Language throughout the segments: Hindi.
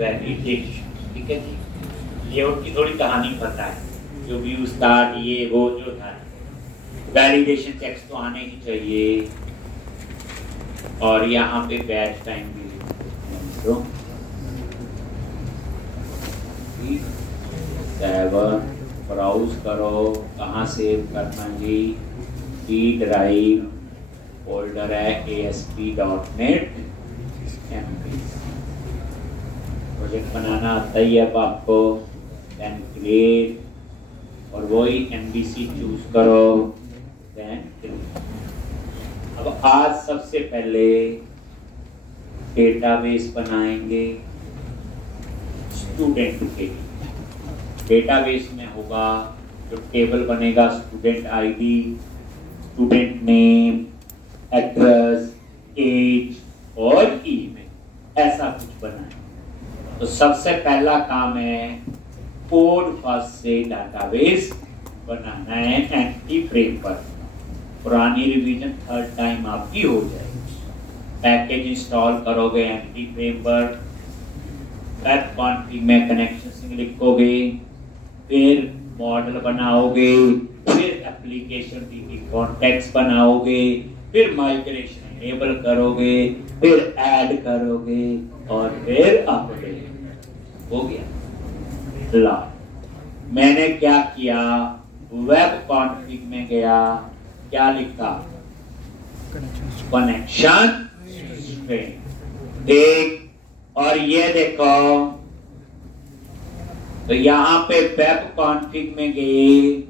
वैलिडेशन, ठीक है जी। लेआउट की थोड़ी कहानी पता है, जो भी स्टार्ट ये वो जो था, वैलिडेशन चेक्स तो आने ही चाहिए। और यहाँ पे बैच टाइम भी तो 7 ब्राउज करो, कहाँ सेव करना जी, डी ड्राइव फोल्डर है ASP.NET MVC। प्रोजेक्ट बनाना आता ही अब आपको, देन क्रिएट और वही MVC चूज करो, देन क्रिएट। अब आज सबसे पहले डेटाबेस बनाएंगे स्टूडेंट के लिए। डेटाबेस में होगा जो टेबल बनेगा, student ID, student name, address, age और ईमेल, ऐसा कुछ बनाएंगे। तो सबसे पहला काम है कोड फर्स्ट से डाटाबेस बनाना है एंटी फ्रेम पर। पुरानी रिवीजन थर्ड टाइम आपकी हो जाएगी। पैकेज इंस्टॉल करोगे एंटी फ्रेम पर, वेब कॉन्फ़िग में कनेक्शन लिखोगे, फिर मॉडल बनाओगे, फिर एप्लीकेशन की कॉन्टेक्स्ट बनाओगे, फिर माइग्रेशन एनेबल करोगे, फिर ऐड करोगे और फिर अपडेट हो गया। ला मैंने क्या किया, वेब कॉन्फ़िग में गया, क्या लिखा, कनेक्शन स्ट्रिंग देख, और ये देखो, तो यहां पे वेब कॉन्फ़िग में गए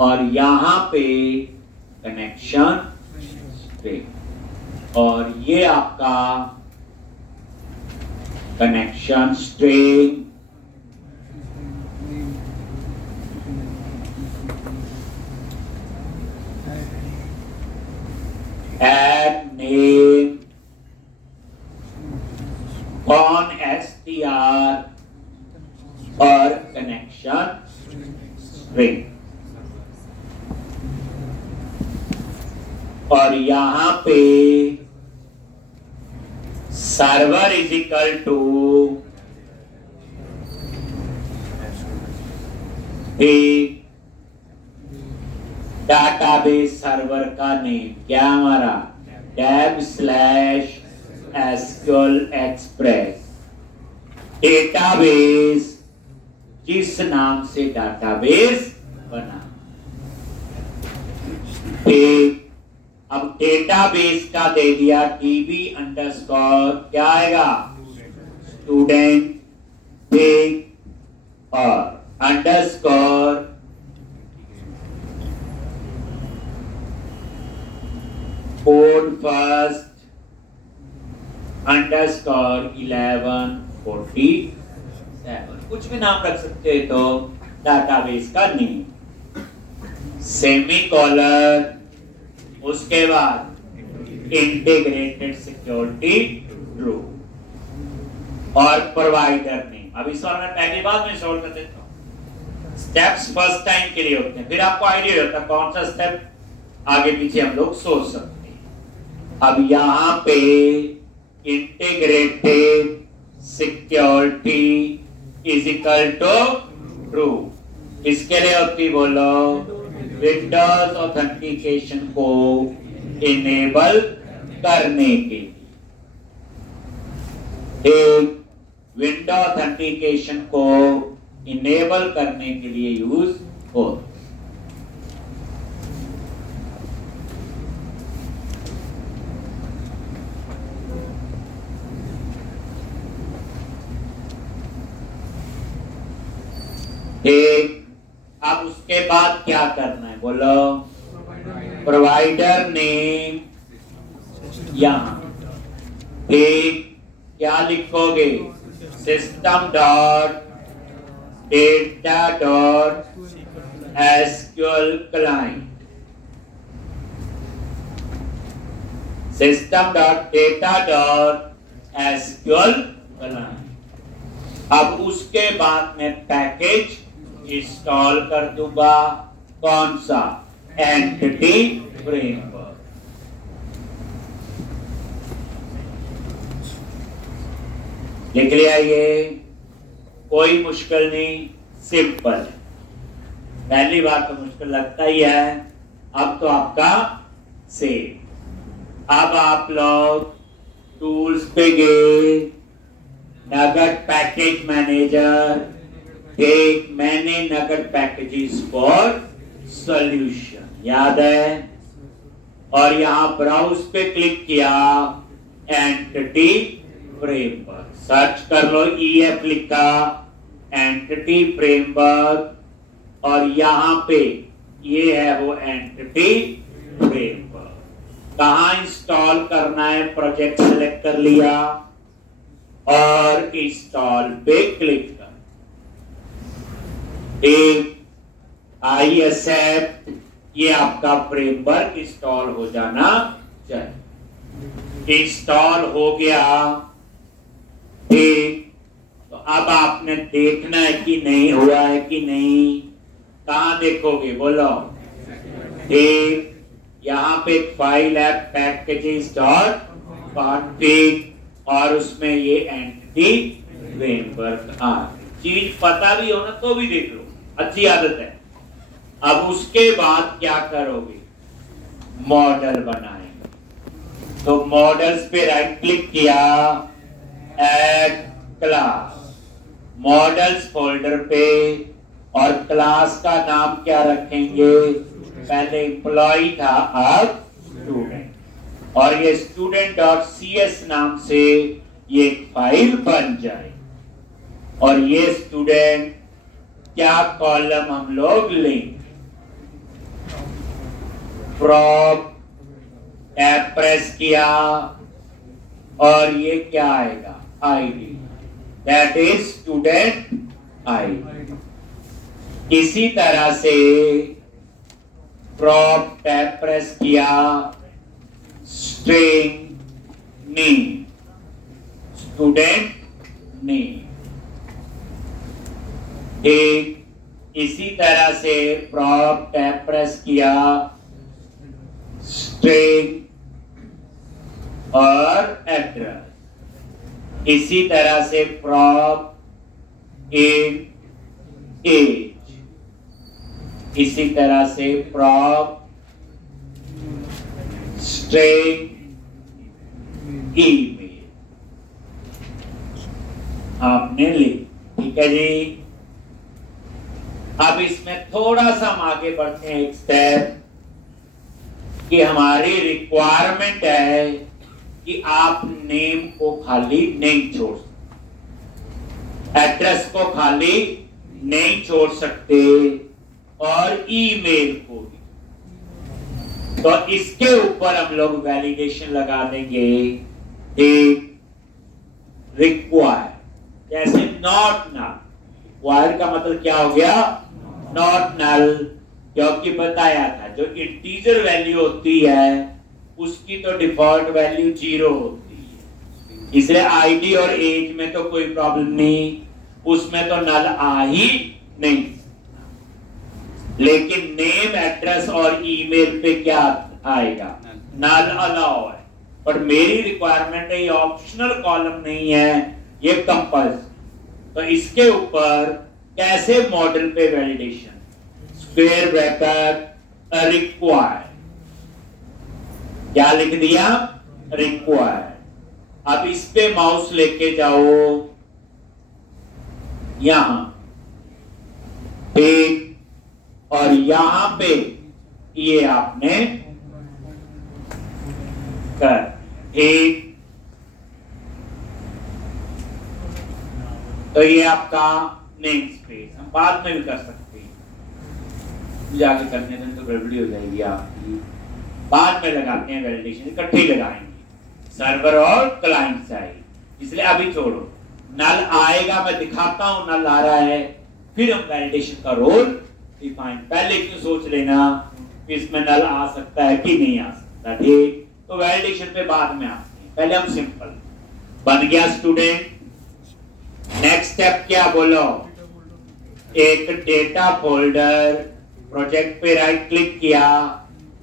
और यहां पे कनेक्शन स्ट्रिंग, और ये आपका कनेक्शन स्ट्रिंग ऐड नेम कौन str और कनेक्शन स्ट्रिंग, और यहां पे server is equal to database server का नेम, क्या हमारा dev/SQL Express, डेटाबेस जिस नाम से डाटाबेस बना। ठीक, अब डेटाबेस का दे दिया DB अंडरस्कोर, क्या आएगा, स्टूडेंट, ठीक, और अंडरस्कोर कोड फर्स्ट अंडरस्कोर 1147, कुछ भी नाम रख सकते हैं। तो डाटाबेस का नेम, सेमीकोलन, उसके बाद इंटीग्रेटेड सिक्योरिटी ट्रू, और प्रोवाइडर नेम। अभी सॉल्व मैं पहली बार में सॉल्व कर देता हूँ। स्टेप्स फर्स्ट टाइम के लिए होते हैं, फिर आपको आइडिया होता है कौन सा स्टेप आगे पीछे हम लोग सोच सकते हैं। अब यहाँ पे integrated security is equal to true, इसके लिए होती बोलो, विंडोज ऑथेंटिकेशन को इनेबल करने के लिए, विंडो ऑथेंटिकेशन को इनेबल करने के लिए यूज हो। अब उसके बाद क्या करना है बोलो, प्रोवाइडर नेम, यहां क्या लिखोगे, system dot data dot SQL client, system dot data dot SQL client. अब उसके बाद में पैकेज इंस्टॉल कर दूंगा, कौन सा, एंटिटी फ्रेमवर्क। लिख लिया ये, कोई मुश्किल नहीं, सिंपल है। पहली बार तो मुश्किल लगता ही है, अब तो आपका सेव। अब आप लोग टूल्स पे गए, नगद पैकेज मैनेजर, देख मैंने नगद पैकेजेस फॉर सॉल्यूशन, याद है? और यहां ब्राउज पे क्लिक किया, एंटिटी फ्रेमवर्क सर्च कर लो, EF लिखा, एंटिटी फ्रेमवर्क, और यहां पे ये है वो एंटिटी फ्रेमवर्क। कहां इंस्टॉल करना है, प्रोजेक्ट सेलेक्ट कर लिया और इंस्टॉल पे क्लिक कर। आई एक्सेप्ट, ये आपका फ्रेमवर्क इंस्टॉल हो जाना चाहिए। इंस्टॉल हो गया, ठीक। तो अब आपने देखना है कि नहीं हुआ है कि नहीं। कहां देखोगे, बोलो? ठीक, यहां पे एक फाइल है packages.config, और उसमें ये एंटिटी फ्रेमवर्क आ। चीज पता भी हो ना तो भी देख लो, अच्छी आदत है। अब उसके बाद क्या करोगे, मॉडल बनाएंगे। तो मॉडल्स पे राइट क्लिक किया, ऐड क्लास, मॉडल्स फोल्डर पे, और क्लास का नाम क्या रखेंगे, पहले एम्प्लॉय था, अब स्टूडेंट, और ये student.cs नाम से ये एक फाइल बन जाए। और ये स्टूडेंट क्या कॉलम हम लोग लेंगे, फ्रॉम, टैब प्रेस किया, और ये क्या आएगा, ID, that is student ID. इसी तरह से फ्रॉम, टैब प्रेस किया, स्ट्रिंग नेम, स्टूडेंट नेम, एक। इसी तरह से फ्रॉम, टैब प्रेस किया, स्ट्रिंग और एड्रेस। इसी तरह से फ्रॉम, इन, एज। इसी तरह से फ्रॉम, स्ट्रिंग, ईमेल आपने ली, ठीक है जी। अब इसमें थोड़ा सा हम आगे बढ़ते हैं एक स्टेप, कि हमारी रिक्वायरमेंट है कि आप नेम को खाली नहीं छोड़ सकते, एड्रेस को खाली नहीं छोड़ सकते, और ईमेल को भी। तो इसके ऊपर हम लोग वैलिडेशन लगा देंगे, एक रिक्वायर, जैसे नॉट नल। रिक्वायर का मतलब क्या हो गया, नॉट नल, क्योंकि बताया था जो इंटीजर वैल्यू होती है उसकी तो डिफॉल्ट वैल्यू 0 होती है, इसलिए आईडी और एज में तो कोई प्रॉब्लम नहीं, उसमें तो नल आ ही नहीं। लेकिन नेम, एड्रेस और ईमेल पे क्या आएगा, नल अलाउ है। पर मेरी रिक्वायरमेंट है, ये ऑप्शनल कॉलम नहीं है, ये कंपल्सरी। तो इसके ऊपर कैसे मॉडल पे वैलिडेशन, स्क्वायर ब्रैकेट रिक्वायर, क्या लिख दिया, रिक्वायर। अब इस पे माउस लेके जाओ, यहां एक, और यहां पे ये आपने कर एक। तो ये आपका नेम स्पेस, हम बाद में भी कर सकते हैं, जाके करने में तो गड़बड़ी हो जाएगी आपकी, बाद में लगाते हैं वैलिडेशन, इकट्ठे लगाएंगे सर्वर और क्लाइंट साइड। इसलिए अभी छोड़ो, नल आएगा, मैं दिखाता हूं नल आ रहा है, फिर हम वैलिडेशन का रोल डिफाइन। पहले क्यों सोच लेना कि इसमें नल आ सकता है कि नहीं आ सकता, ठीक। तो वैलिडेशन पे बाद में आते हैं, पहले हम सिंपल बन गया स्टूडेंट। नेक्स्ट स्टेप क्या, बोलो, एक डेटा फोल्डर, प्रोजेक्ट पे राइट क्लिक किया,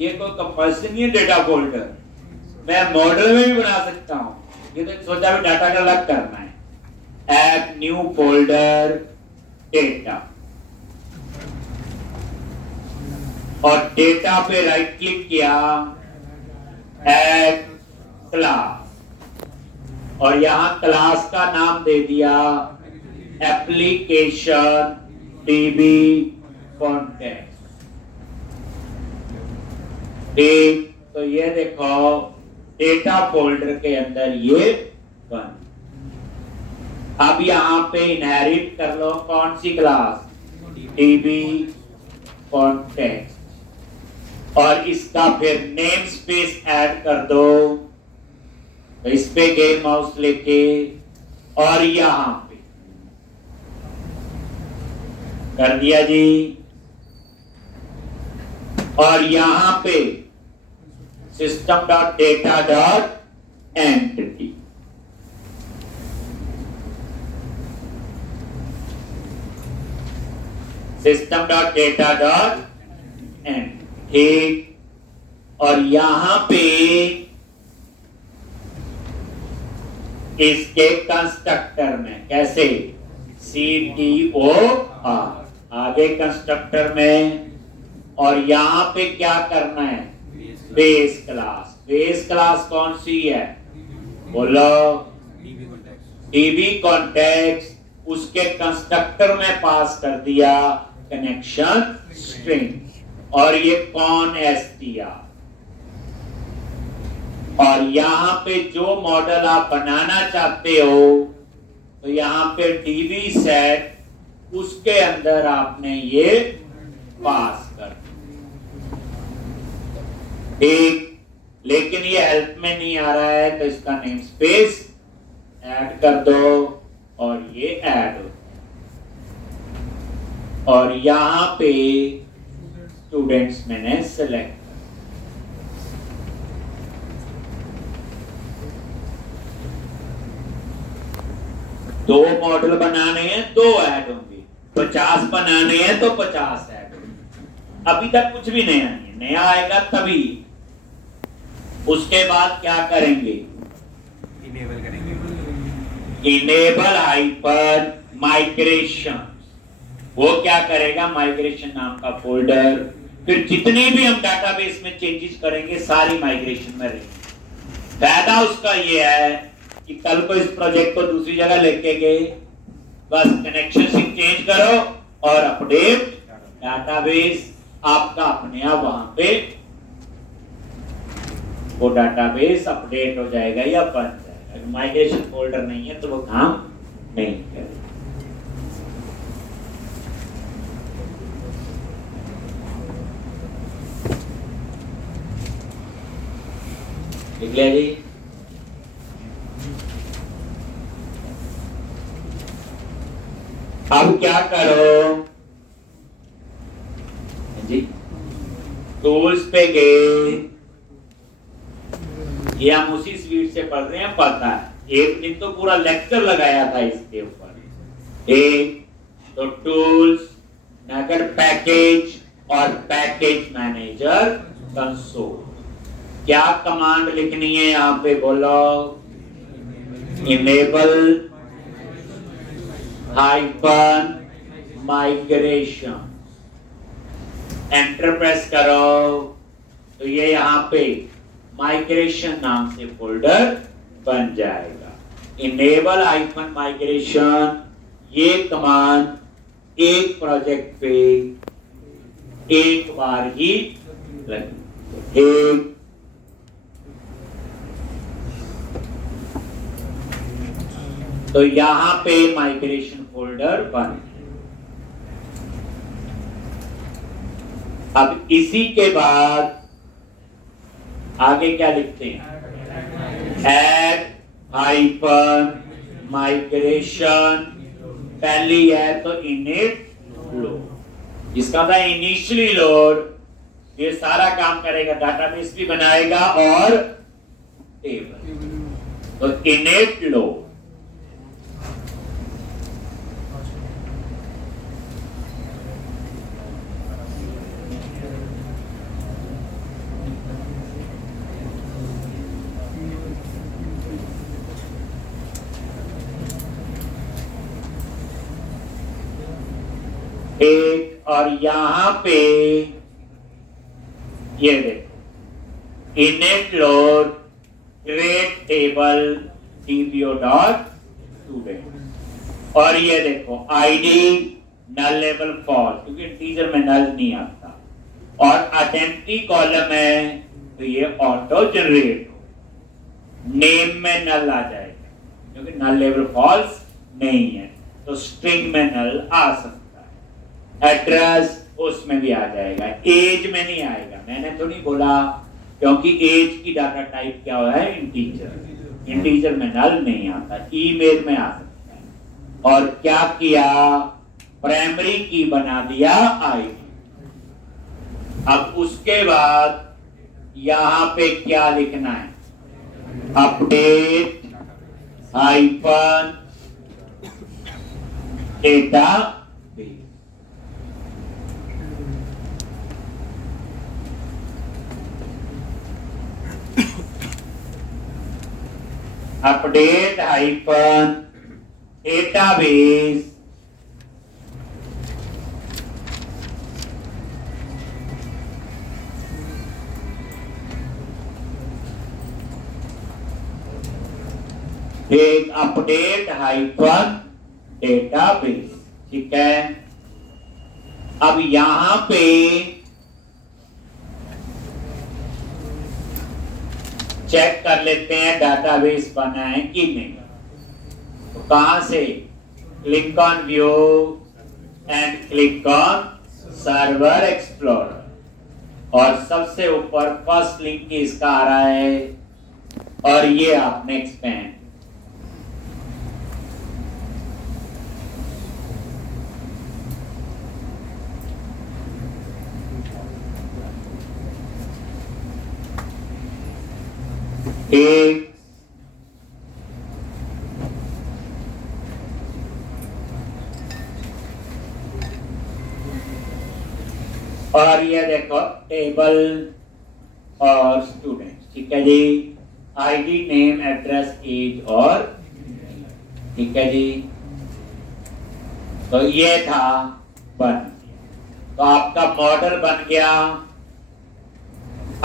ये कोई कंपल्सरी नहीं है डेटा फोल्डर, मैं मॉडल में भी बना सकता हूं, ये तो सोचा भी डाटा का अलग करना है, add new folder data और डेटा पे राइट क्लिक किया, ऐड क्लास और यहां क्लास का नाम दे दिया एप्लीकेशन डीबी कॉन्टेक्स्ट। ठीक, तो ये देखो डेटा फोल्डर के अंदर ये बन। अब यहां पे इनहेरिट कर लो कौन सी क्लास, डीबी कॉन्टेक्स्ट और इसका फिर नेम स्पेस ऐड कर दो। तो इस पे गए माउस लेके और यहां पे कर दिया जी और यहां पे system.data.entity system.data.entity ठीक और यहां पे इसके कंस्ट्रक्टर में कैसे CTOR आगे कंस्ट्रक्टर में और यहां पे क्या करना है बेस क्लास। बेस क्लास कौन सी है बोलो, डीबी कॉन्टेक्स्ट उसके कंस्ट्रक्टर में पास कर दिया कनेक्शन स्ट्रिंग और ये कौन str और यहां पे जो मॉडल आप बनाना चाहते हो तो यहां पे डीबी सेट उसके अंदर आपने ये पास कर ठीक, लेकिन ये हेल्प में नहीं आ रहा है तो इसका नेम स्पेस ऐड कर दो और ये ऐड हो और यहां पे स्टूडेंट्स मैंने सेलेक्ट दो मॉडल बनाने हैं, दो ऐड होंगे, 50 बनाने हैं तो 50 ऐड होंगे। अभी तक कुछ भी नया नहीं, नया आएगा तभी। उसके बाद क्या करेंगे, इनेबल करेंगे, इनेबल हाइपर माइग्रेशन। वो क्या करेगा, माइग्रेशन नाम का फोल्डर, फिर जितने भी हम डाटाबेस में चेंजेस करेंगे सारी माइग्रेशन में रहेंगे। फायदा उसका ये है कि कल को इस प्रोजेक्ट को दूसरी जगह लेके गए, बस कनेक्शन चेंज करो और अपडेट डाटाबेस आपका अपने आप वहां पे वो डाटाबेस अपडेट हो जाएगा या बन जाएगा। अगर माइग्रेशन फोल्डर नहीं है तो वो काम नहीं करेगा। ठीक है जी, अब क्या करो जी, टूल्स पे गए, ये हम उसी स्पीड से पढ़ रहे हैं, पता है एक दिन तो पूरा लेक्चर लगाया था इसके ऊपर। एक तो टूल्स, नगर पैकेज और पैकेज मैनेजर कंसोल। क्या कमांड लिखनी है यहाँ पे बोलो, enable hyphen migration, enter press करो तो ये यहाँ पे माइग्रेशन नाम से फोल्डर बन जाएगा। इनेबल हाइफन माइग्रेशन ये कमांड एक प्रोजेक्ट पे एक बार ही लगेगी। तो यहां पे माइग्रेशन फोल्डर बन। अब इसी के बाद आगे क्या लिखते हैं, ऐड हाइफन माइग्रेशन, पहली है तो इनिट लोड, इसका था इनिशियली लोड, ये सारा काम करेगा, डाटाबेस भी बनाएगा और टेबल। तो इनिट लोड एक और यहां पे ये देखो इनेट load create table DBO dot student और ये देखो आईडी नल लेवल फॉल्स क्योंकि इंटीजर में नल नहीं आता और आइडेंटिटी कॉलम है तो ये ऑटो जनरेट हो नेम में नल आ जाएगा क्योंकि नल लेवल फॉल्स नहीं है तो स्ट्रिंग में नल आ सकता है एड्रेस उसमें भी आ जाएगा एज में नहीं आएगा मैंने तो नहीं बोला क्योंकि एज की डाटा टाइप क्या हुआ है इंटीजर में नल नहीं आता ईमेल में आ सकता है और क्या किया प्राइमरी की बना दिया आईडी अब उसके बाद यहां पे क्या लिखना है update hyphen data update hyphen database एक अपडेट हाइफन डेटाबेस ठीक है अब यहां पे चेक कर लेते हैं डाटाबेस बना है कि नहीं तो कहां से click on view and click on server explorer और सबसे ऊपर फर्स्ट लिंक इसका आ रहा है और ये आपने एक्सपेंड एक और ये देखो टेबल और स्टूडेंट ठीक है जी आईडी नेम एड्रेस एज और ठीक है जी तो ये था बन तो आपका मॉडल बन गया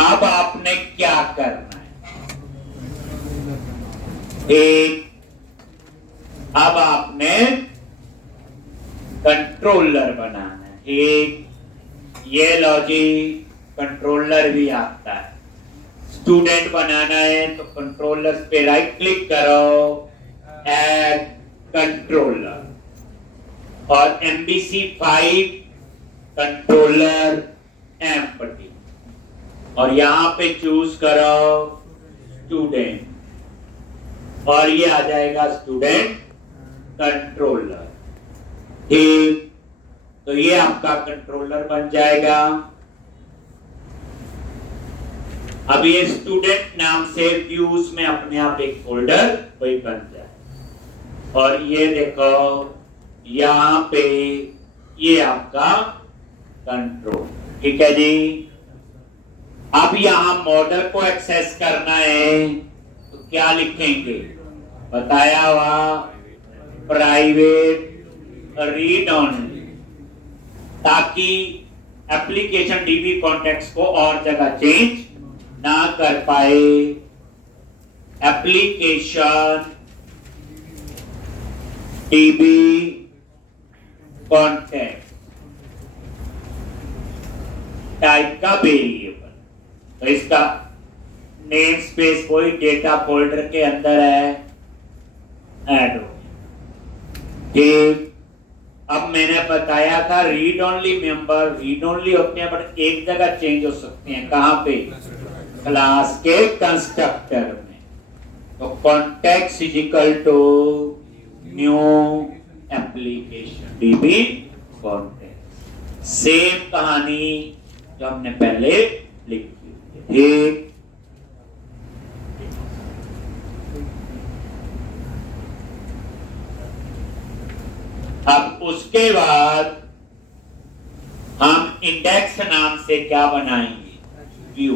अब आपने क्या करना है एक अब आपने कंट्रोलर बनाना है एक ये लॉजिक कंट्रोलर भी आता है स्टूडेंट बनाना है तो कंट्रोलर पे राइट क्लिक करो ऐड कंट्रोलर और MVC5 कंट्रोलर एम्पटी और यहां पे चूज करो स्टूडेंट और ये आ जाएगा स्टूडेंट कंट्रोलर ठीक तो ये आपका कंट्रोलर बन जाएगा अब ये स्टूडेंट नाम से व्यूज में अपने आप एक फोल्डर वही बन जाए और ये देखो यहां पे ये आपका कंट्रोल ठीक है जी अब यहां मॉडल को एक्सेस करना है तो क्या लिखेंगे बताया हुआ प्राइवेट रीड ओनली ताकि एप्लीकेशन डीबी कॉन्टेक्स्ट को और जगह चेंज ना कर पाए एप्लीकेशन डीबी कॉन्टेक्स्ट टाइप का वेरिएबल तो इसका नेम स्पेस कोई डेटा फोल्डर के अंदर है ऐड हो ठीक अब मैंने बताया था read only member read only होते हैं बट एक जगह चेंज हो सकते हैं कहां पे क्लास के कंस्ट्रक्टर में तो context is equal to new application DB context same कहानी जो हमने पहले लिखी ठीक अब उसके बाद हम इंडेक्स नाम से क्या बनाएंगे व्यू